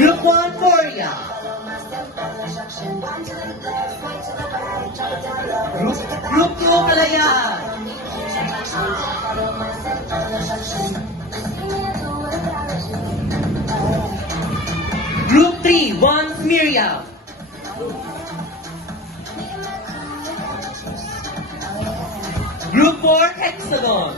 Group 1, Korea. Group 2, Kalayaan. Group 3, 1, Miriam. Group 4, Hexagon.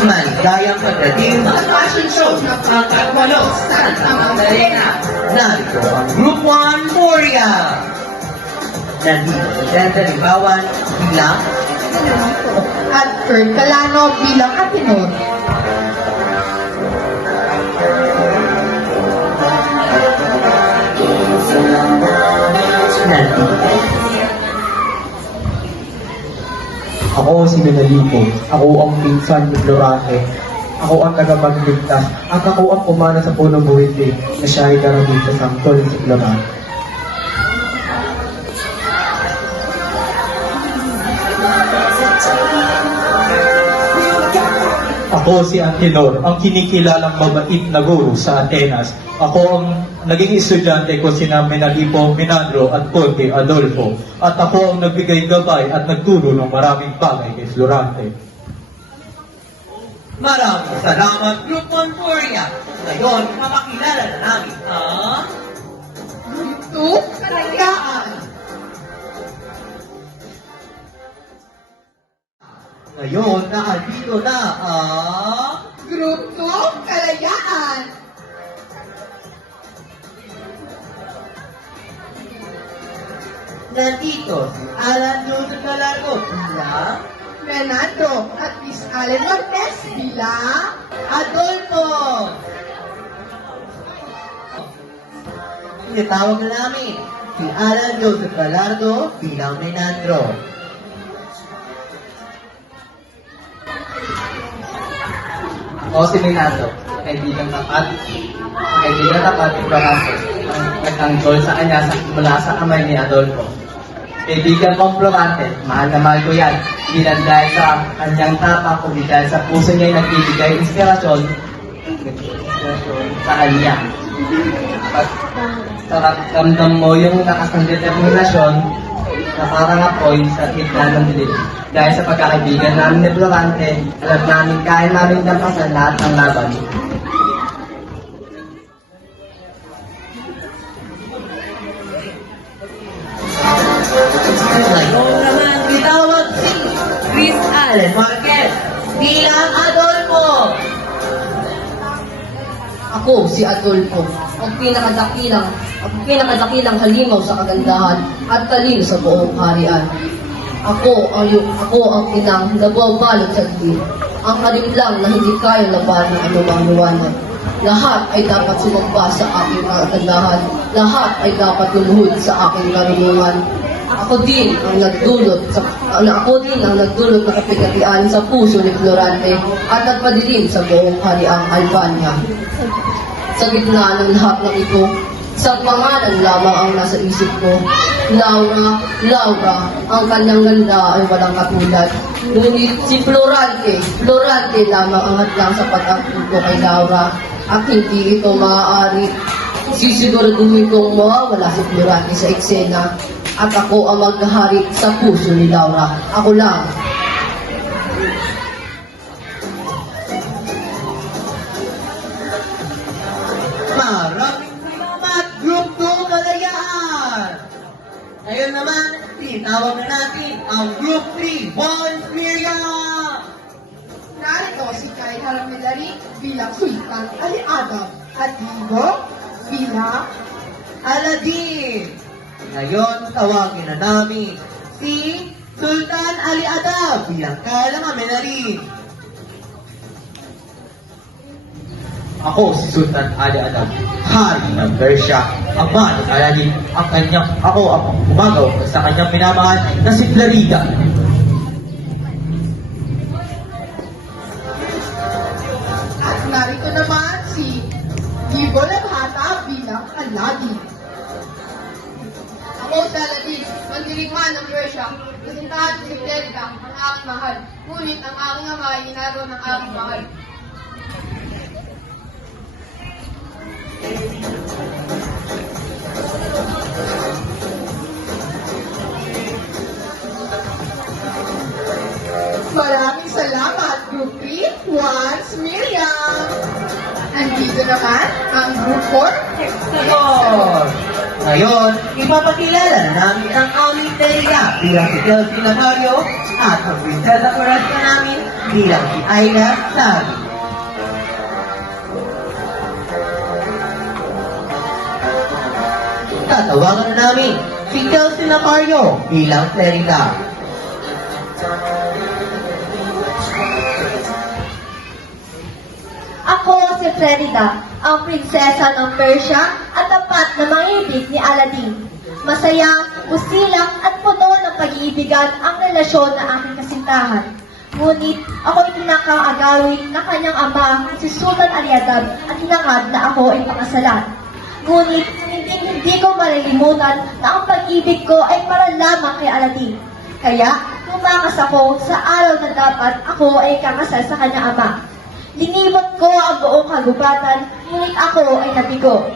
Maligayang pagdating at fashion show ng pagkakawalo sa Santa Magdalena. Narito ang Group 1, Korea. Nandito si Brenda Libawan bilang at Kurt Calano bilang Atinor. Ako si Menalico. Ako ang pinsan ni Florante. Ako ang tagapagligtas. At ako ang pumana sa punong buwiti na siya ay darating sa sangtol si Florante. Ako si Antenor, ang kinikilalang mabait na guro sa Atenas. Ako ang naging estudyante ko sina Menalico, Menandro at Conte Adolfo. At ako ang nagbigay gabay at nagturo ng maraming bagay kay Florante. Maraming salamat, Group 1, Korea. Ngayon, mapakilala na namin ang Group 2, Kalayaan. Ngayon, nakandito na ang Group 2, Kalayaan. nandito si Alan Joseph Galardo bilang Fernando at Miss Allen Marquez bilang Adolfo. Tinatawag na namin si Alan Joseph Galardo bilang Menandro. Ako si Minato, kaibigang tapat ni Florante, ang nagtanggol sa kanya mula sa kamay ni Adolfo. Kaibigan kong Florante, mahal na mahal ko yan, hindi lang dahil sa kanyang tapak, kundi dahil sa puso niya ay nagbibigay inspirasyon sa kanya. At ramdam mo yung lakas ng determinasyon na parang apoy sa gitna ng dilim. Dahil sa pagkakaibigan namin ni Florante, alam namin kaya namin lampasan lahat ng laban. Ngayon naman itawag si Chris Allen Marquez bilang Adolfo. Ako, si Adolfo, ang pinakadakilang halimaw sa kagandahan at talino sa buong harian. Ako ang inang nababalot sa dilim, ang karimlang na hindi kaya laban ng anumang liwanag. Lahat ay dapat sumamba sa aking kagandahan, lahat ay dapat lumuhod sa aking karunungan. Ako din ang nagdulot ng kapigatian sa puso ni Florante at nagpadilim sa buong hariang Albania. Sa gitna ng lahat ng ito, sa pangalan lamang ang nasa isip ko. Laura, ang kanyang ganda ay walang katulad. Ngunit si Florante lamang ang hadlang sa pag-akit ko kay Laura. At hindi ito maaari. Sisiguraduhin kong mawawala si Florante sa eksena. At ako ang maghahari sa puso ni Laura. Ako lang. Maraming salamat, Group 2, Kalayaan. Ngayon naman, tinawag na natin ang Group 3, Bonds Miriam. Narito si Kyle Haramelari bilang Sultan Ali Adam at Ligo bilang Aladdin. Ngayon, tawagin na namin si Sultan Ali Adab bilang Kala Amenarin. Ako si Sultan Ali Adam, hari ng Persia, ama ni Aladdin, ako ang umagaw sa kanyang minamahal na si Clarida. At narito naman si Libo Labhata bilang Aladdin. Ako si Aladdin, mandirigman ng Persia. Kasintahan si Clarida, ang aking mahal. Ngunit ang aking ama ay ginagawa ng aking mahal. Maraming salamat, Group 3, once Miriam. Andito naman ang Group 4, Hexagon! Ngayon, ipapakilala na namin ang aming Teria bilang si Kelsey Nazario at ang prinsesa Floresca namin bilang si Aina Sabi. Tatawagan na namin si Kelsey Nazario bilang Teria. Ako si Frerida, ang prinsesa ng Persia at tapat na mangibig ni Aladdin. Masaya, usilang at puno ng pag-iibigan ang relasyon ng aking kasintahan. Ngunit ako'y tinakaagawin na kanyang ama, si Sultan Aliadab, at hinangad na ako ay pakasalan. Ngunit hindi ko malilimutan na ang pag-ibig ko ay para lamang kay Aladdin. Kaya, tumakas ako sa araw na dapat ako ay kakasal sa kanyang ama. Linibot ko ang buong kagubatan, ngunit ako ay nabigo.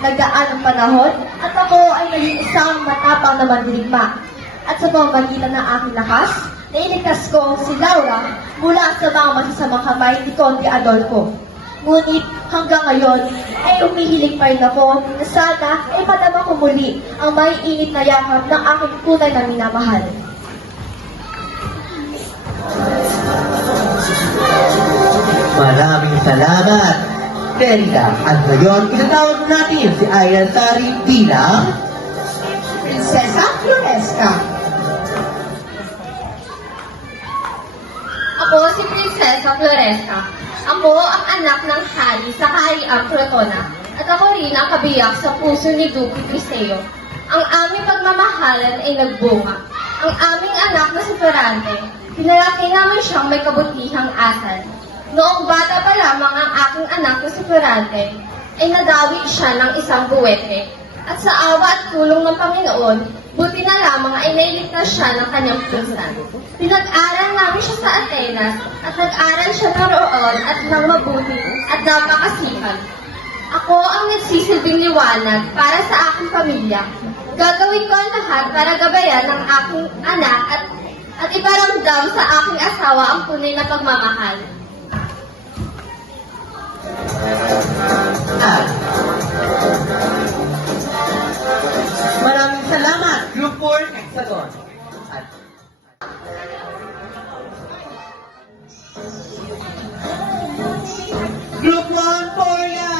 Nagdaan ang panahon, at ako ay naging isang matapang na mandirigma. At sa pamamagitan ng aking lakas, nailigtas ko si Laura mula sa mga masasamang kamay ni Conde Adolfo. Ngunit hanggang ngayon ay umihiling pa rin ako na sana ay madama ko muli ang may init na yakap ng aking tunay na minamahal. Maraming salamat, Terida. At ngayon, itatawag natin si Aina Sari bilang Prinsesa Floresca. Ako si Prinsesa Floresca. Ako ang anak ng hari sa kahariang Crotona. At ako rin ang kabiyak sa puso ni Duque Cristeo. Ang aming pagmamahalan ay nagbunga. Ang aming anak na si Ferrante, pinalaki namin siyang may kabutihang asal. Noong bata pa lamang ang aking anak na si Ferrante, ay nadawi siya ng isang buwete. At sa awa at tulong ng Panginoon, buti na lamang ay nailigtas siya ng kanyang pinsan. Pinag-aral namin siya sa Atenas at nag-aral siya naroon at ng mabuti at napakasipag. Ako ang nagsisilbing liwanag para sa aking pamilya. Gagawin ko ang lahat para gabayan ng aking anak at iparamdam sa aking asawa ang tunay na pagmamahal. At maraming salamat, Group 4 Hexagon. At Group 1 Korea.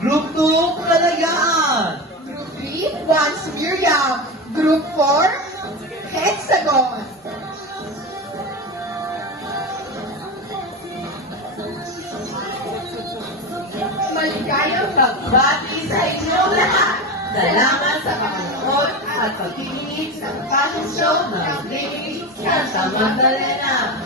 Group 2 Kalayaan. Group 3, once Miriam. Group 4, Hexagon. Maligayang pagbati sa inyong lahat. Salamat sa panonood at pagkikinig sa fashion show ng Ladies Santa Magdalena.